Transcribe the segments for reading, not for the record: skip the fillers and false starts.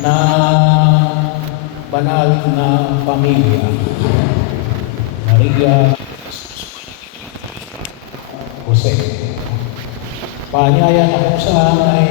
na banal na pamilya. Maria, Jose. Paanyaya na kung saan ay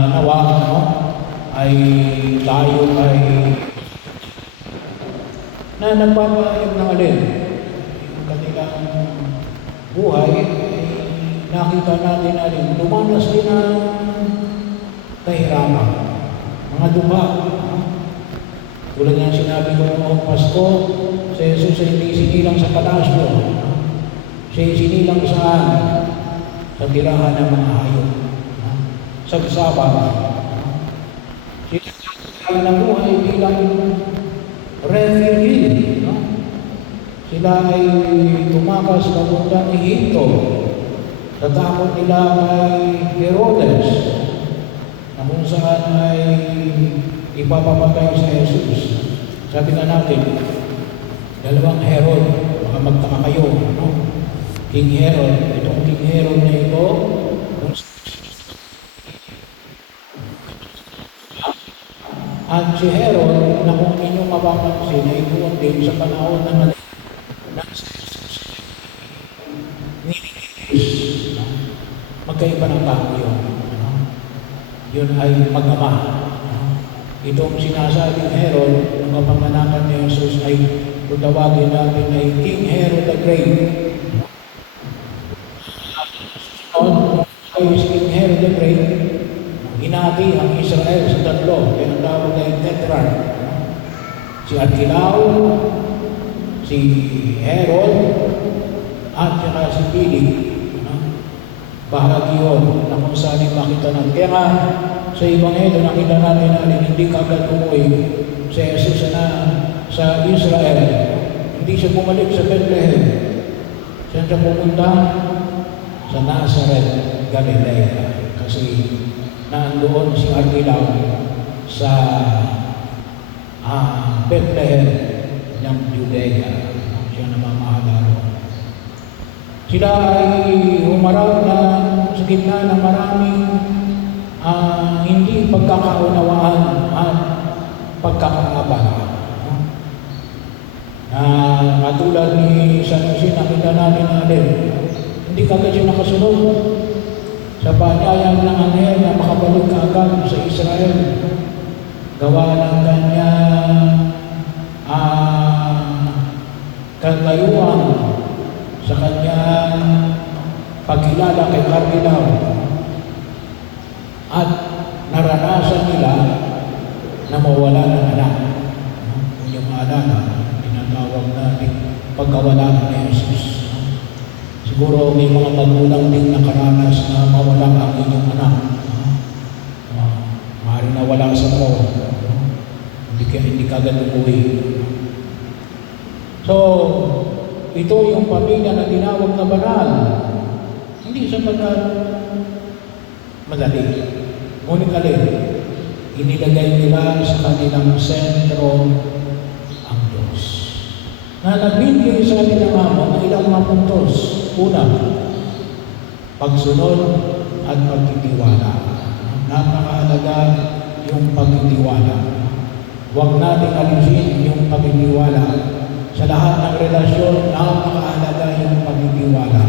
nawa ay tayo ay na nagpapahayag ng alin yung kanilang buhay ay nakita natin alin dumanas din ang kahirapan, mga duha. Tulad nga sinabi ko noong Pasko, si Jesus ay hindi sinilang sa palasyo, siya sinilang saan? Sa tirahan ng mga hayop, sagsabang. Sila na buhay bilang refugee. Sila ay tumakas papunta ni Egypto. Sa takot nila kay Herodes, na kung saan ay ipapamatay si Jesus. Sabi na natin, dalawang Herod, baka magtaka kayo, King Herod, itong King Herod na ito, at si Herod, na kung inyong mapapansin, ay doon din sa panahon na magkaiba ng tao yun. Yun ay mag-ama. Itong sinasabing Herod, ng kapanganakan ni Jesus ay kung tawagin natin ay King Herod the Great. Is King Herod the Great, hinati ang Israel sa tatlo, kaya ang tawag ay Tetrarch. Si Archilao, si Herod, at saka si Philip. Bahagi yun na kung saan yung makita natin. Kaya nga, sa Ebanghelyo nakita natin na hindi kagad umuwi si Jesus na sa Israel. Hindi siya bumalik sa Bethlehem. Siya pumunta sa Nazareth, Galilea. Kasi nandoon si Archilao sa Bethlehem ng Judea. Siya namamahala roon. Sila ay humarap na sa gitna ng maraming hindi pagkakaunawaan at pagkakaabala. Katulad ni San Jose, nakita natin natin, hindi kagad siya nakasunod sa paanyayang ng anghel na makabalik kaagad sa Israel. Gawa ng kanyang katayuan sa kanyang pagkilala kay Archilao. At naranasan nila na mawala ng anak. Kung yung anak, tinatawag natin pagkawala ni Jesus. Siguro may mga magulang din nakaranas na mawala ang inyong anak. Maaaring nawala sa mo. Hindi kagad umuwi. So, ito yung pamilya na tinawag na banal. Hindi sa banal madali. Ngunit alin, inilagay nila sa kanilang sentro ang Diyos. Na nagbibigay sa kanilang amo ng ilang mga puntos. Una, pagsunod at pagtitiwala. Napakahalaga yung pagtitiwala. Huwag natin alisin yung pagtitiwala. Sa lahat ng relasyon, napakahalaga yung pagtitiwala.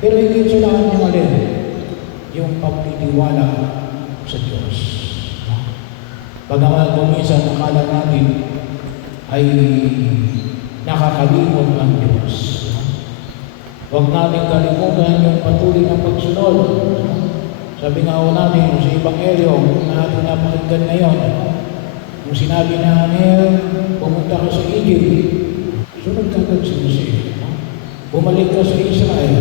Pero hindi sa lahat ng alin, yung pagtitiwala sa Diyos. Bagaman kuminsan nakala natin ay nakakalimot ang Diyos. Huwag natin kalimutan yung patuloy ng pagsunod. Sabi nga ho natin sa Ebanghelyo na ating napakinggan ngayon, yung sinabi na Anel, pumunta ka sa Egypt, Sunod ka agad si Jose. Bumalik ka sa Israel.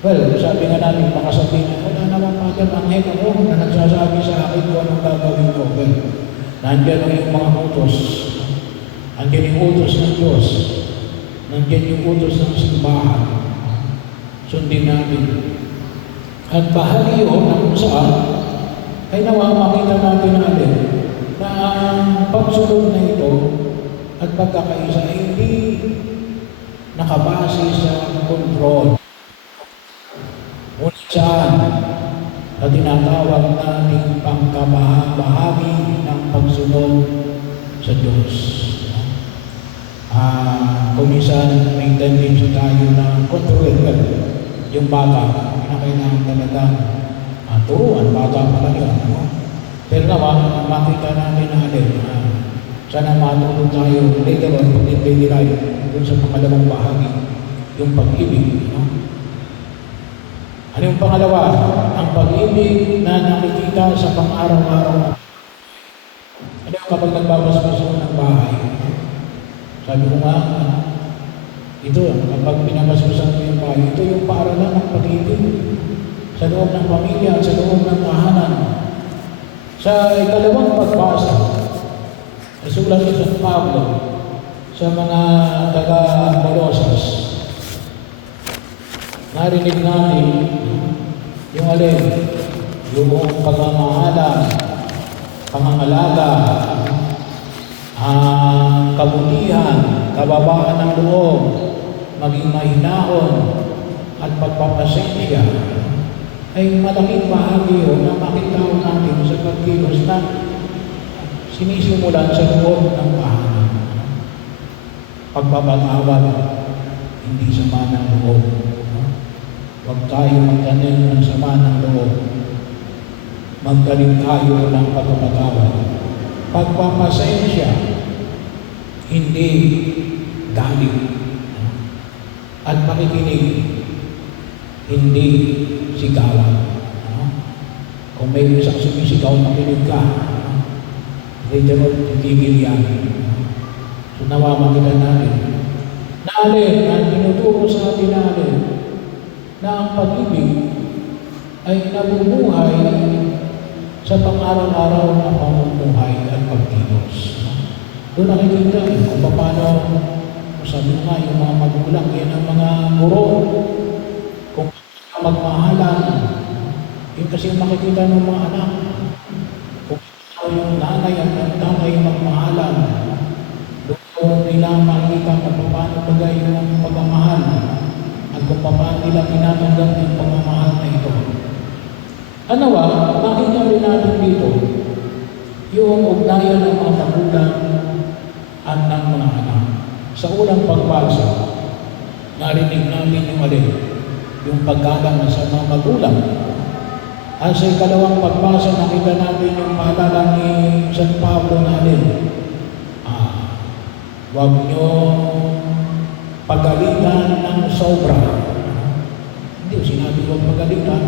Well, sabi nga namin, baka sabihin, wala naman Father, anghel ako na nagsasabi sa akin kung anong gagawin ko. Well, nandiyan yung mga utos. Nandiyan yung utos ng Diyos. Nandiyan yung utos ng simbahan. Sundin natin. At bahagi yun na kung saan ay makita natin natin na ang pagsunod na ito at pagkakaisa ay hindi nakabase sa kontrol. Ngunit saan na tinatawag natin pangkabahagi ng pagsunod sa Diyos. Kung minsan may tendency tayo na kontrol yung bata, kinakailangan talaga turuan, bata pa lang yun. Pero naman, makita natin na sana matulog tayo later on pag daily life dun sa pangalawang bahagi, yung pag-ibig. Ano yung pangalawa? Ang pag-ibig na nakikita sa pang-araw-araw. Ano yung kapag nagbabasbas ko ng bahay? Sabi ko nga, ito, kapag pinabasbasan ko yung bahay, ito yung paaralan ng pag-ibig sa loob ng pamilya, sa loob ng tahanan. Sa ikalawang pagbasa, sulat ni San Pablo sa mga taga-Colosas, narinig namin yung alin, yung pagmamahalan, pangangalaga, kabutihan, kababaan ng loob, maging mahinahon, at pagpapasensya, ay malaking bahagi yun na makita natin sa pagkilos na sinisimulan sa loob ng tahanan. Pagpapatawad, hindi sama ng loob. Huwag tayo magtanim ng sama ng loob. Magtanim tayo ng pagpapatawad. Pagpapasensya, hindi galit. At makikinig, hindi sigawan. Kung may isang sumisigaw, makinig ka. Later on, titigil yan. So, nawamagitan natin. Ang tinuturo sa atin natin na ang pag-ibig ay nabubuhay sa pang-araw-araw na pamumuhay at pagkilos. Doon nakikita kung paano, sabi nga, yung mga magulang, yan ang mga guro. Kung magmahalan, yun kasi makikita ng mga anak. Yung nanay at ang tatay magmahalan, doon nila makikita kung paano bagay yung pagmamahal at kung paano nila tinatanggap yung pagmamahal na ito. Makita rin natin dito yung ugnayan ng mga magulang at ng mga anak. Sa unang pagbasa, narinig namin yung yung paggalang sa mga magulang. At sa ikalawang pagbasa, nakita natin yung paalala ni San Pablo na huwag nyo pagalitan ng sobra. Hindi, sinabi huwag pagalitan.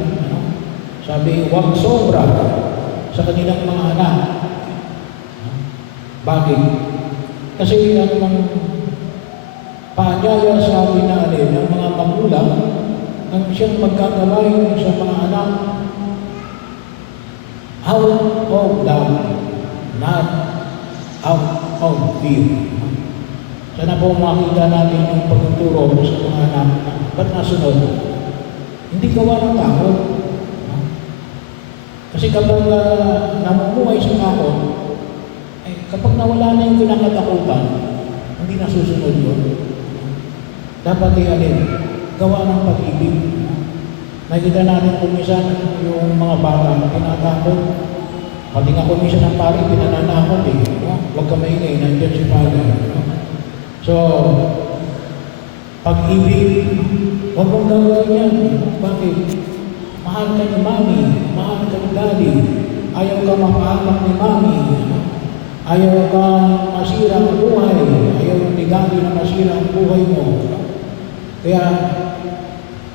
Sabi, huwag sobra sa kanilang mga anak. Bakit? Kasi ang paanyaya sa atin na ng mga magulang, ang siyang magkakaway sa mga anak, out of love, not out of fear. Sana po makita natin yung pagtuturo sa mga anak. Ba't nasunod? Hindi gawa ng takot. Kasi kapag namumuhay sa takot, kapag nawala na yung kinakatakutan, hindi nasusunod yun. Dapat gawa ng pag-ibig. Nakita natin kung minsan yung mga bata na tinatakot. Pati nga kung minsan ng pari, pinananakot Huwag ka maingay, nandiyan si Father. So, pag-ibig, huwag mong gawin yan. Bakit? Mahal ka ni Mami, mahal ka ni Daddy. Ayaw ka mapaamak ni Mami. Ayaw ka masira ang buhay. Ayaw ni Daddy na masira ang buhay mo. Kaya,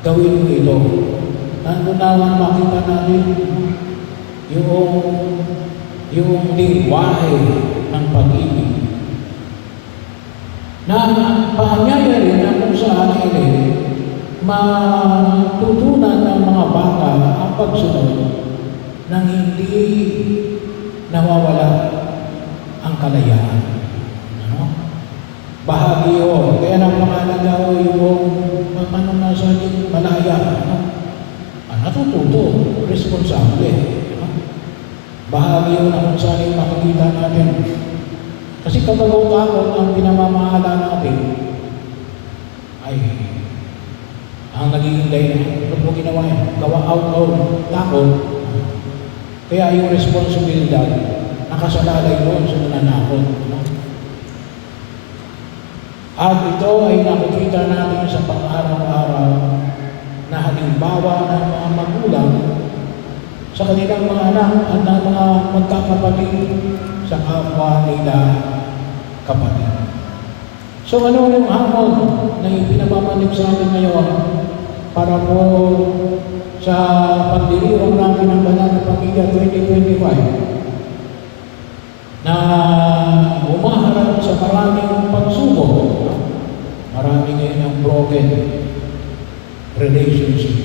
gawin mo ito. Nandun na makita natin yung lingwahe ng pag-ibig. na paanyaya rin na kung saan ay matutunan ng mga bata ang pagsunod nang hindi nawawala ang kalayaan. Ano? Bahagi yun. Kaya nang pangalan yung ano na sa ating malaya. Ano? Natututo, responsable. Ano? Bahagi yun na kung saan yung makikita natin. Kasi kapag takot ang pinamamahala natin, ay ang naging dahilan, ano mo ginawa yan? Gawa out of takot. Kaya yung responsibilidad, nakasalalay doon sa nananakot. At ito ay nakikita natin sa pang-araw-araw na halimbawa ng mga magulang sa kanilang mga anak at ng mga magkakapatid sa kapwa nila kapatid. So ano yung hamon na ipinapamanig sa atin ngayon para po sa pagdiriwang natin ng Banal na Pamilya 2025 na umaharap sa maraming pagsubok, marami ngayon ang broken relationship.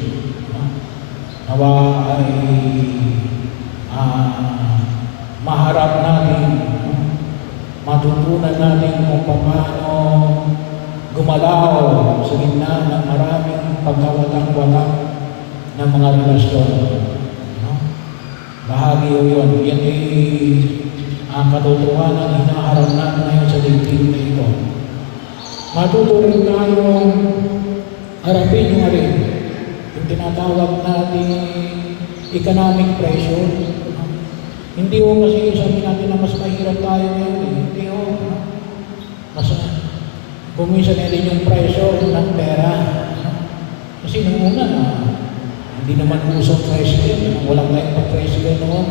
Nawa ay maharap natin, matutunan natin kung paano gumalaw sa gitna ng maraming pagkawatak-watak ng mga relasyon. Bahagi yun. Yan ay ang katotohanan na hinaharap natin ngayon sa daigdig na ito. Matutunan tayong harapin yung yung tinatawag natin economic pressure. Hindi ho kasi sabi natin na mas mahirap tayo ngayon. Hindi ho. Mas kumisa na rin yung pressure ng pera. Kasi nung una, hindi naman usong tricycle. Walang tayong pag-tricycle noon.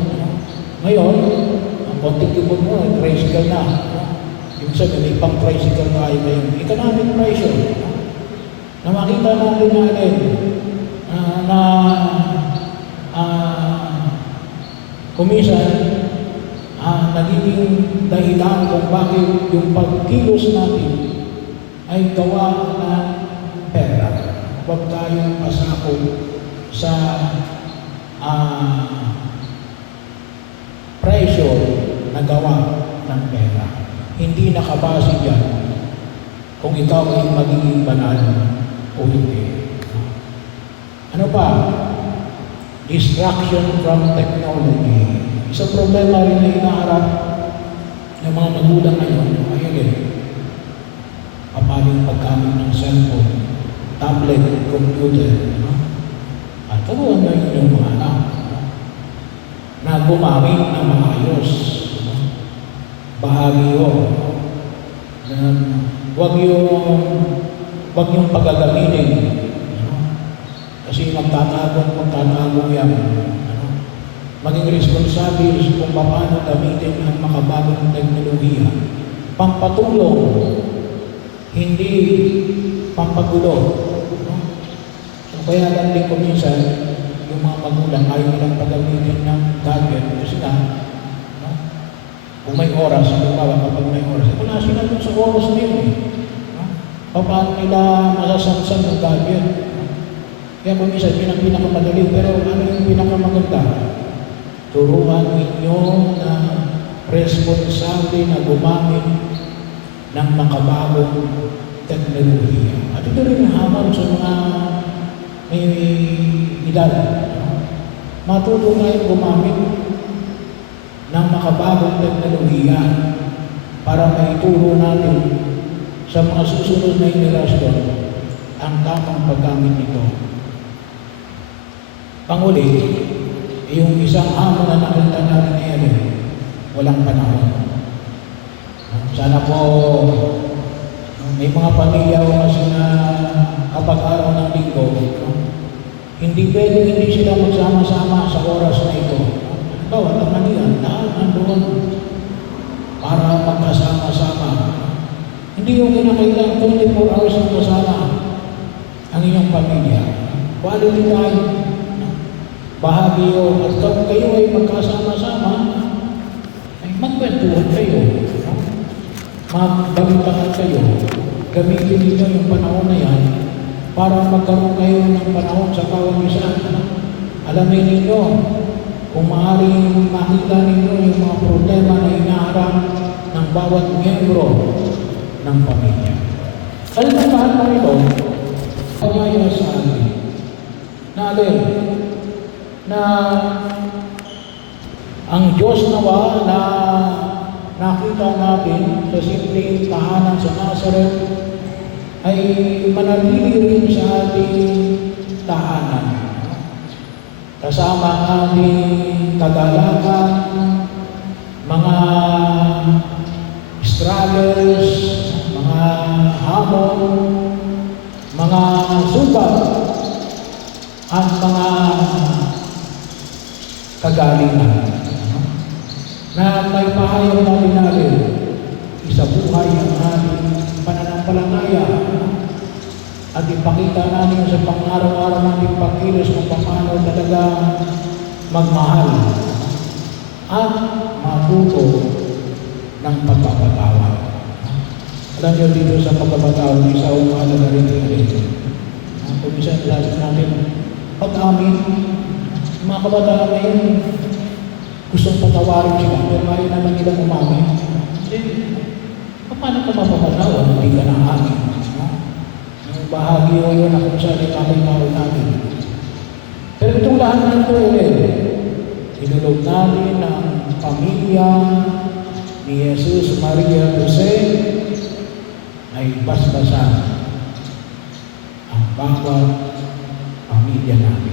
Ngayon, ang konting tipon mo, tricycle na. Yung sabi, may pang-tricycle tayo ngayon. Economic pressure. Na makita natin na kumisan, nagiging dahilan kung bakit yung pagkilos natin ay gawa ng pera. Huwag tayong pasakot sa pressure na gawa ng pera. Hindi nakabase dyan kung ikaw ay magiging banal o hindi. Ano pa? Distraction from technology. Isang problema rin na hinaharap ng mga magulang ngayon. Ayun paano yung paggamit ng cellphone, tablet, computer. At turuan na yun yung mga anak na gumamit ng maayos. Bahagi yun. Huwag yung pagagamitin. Kasi magtatago yan. Maging responsable kung paano gamitin ang makabagong teknolohiya. Pampatulong, hindi pampagulo. So, kaya lang din ko minsan, yung mga magulang ayaw nilang pagamitin ng gadget. Kasi kung may oras, kapag may oras, wala sila dun sa oras na yun. Paano nila masasansan ng gadget? Kaya kung minsan, yun ang pinakamadali. Pero ano yung pinakamaganda? Turuan ninyo na responsable na gumamit ng makabagong teknolohiya. At ito rin ang hamon sa mga may edad. Matuto tayong gumamit ng makabagong teknolohiya para maituro natin sa mga susunod na henerasyon ang tamang paggamit nito. Panguli, yung isang hamon na nakita natin ngayon, walang panahon. Sana po, may mga pamilya kasi na kapag araw ng linggo, hindi pwedeng hindi sila magsama-sama sa oras na ito. Bawa, tanganian, nandoon para magkasama-sama. Hindi yung kinakailangan 24 hours ang kasama ang inyong pamilya. Quality time. Bahagi yun. At kung kayo ay magkasama-sama, ay magkwentuhan kayo. magbalintangan kayo, gamitin ninyo yung panahon na yan para magkaroon kayo ng panahon sa bawat isa. Alamin ninyo, kung maaaring makita ninyo yung mga problema na hinaharap ng bawat miyembro ng pamilya. Alam mo lahat ng ito, kanyaya sa atin. Na ang Diyos nawa na nakita natin sa simpleng tahanan sa Nazareth ay manatili rin sa ating tahanan. Kasama ang ating kagalakan, mga struggles, mga hamon, mga sugat, at mga kagalingan na may pahayag natin isa buhay ang ating pananampalataya at ipakita natin sa pang-araw-araw nating pagkilos kung paano talaga magmahal at matuto ng pagpapatawad. Alam niyo dito sa pagpapatawad, isa ang mahalaga rin dito. Kung isa natin pag-amin, mga kabataan ngayon, gustong patawarin sila, pero ayaw naman nila umamin. Paano ka mapapatawad? Hindi ka na amin. Yung bahagi o yun na kung saan ipakitawad natin. Pero itong lahat ng ito, inulog natin ang pamilya ni Jesus, Maria, Jose, ay basbasan ang bawat pamilya natin.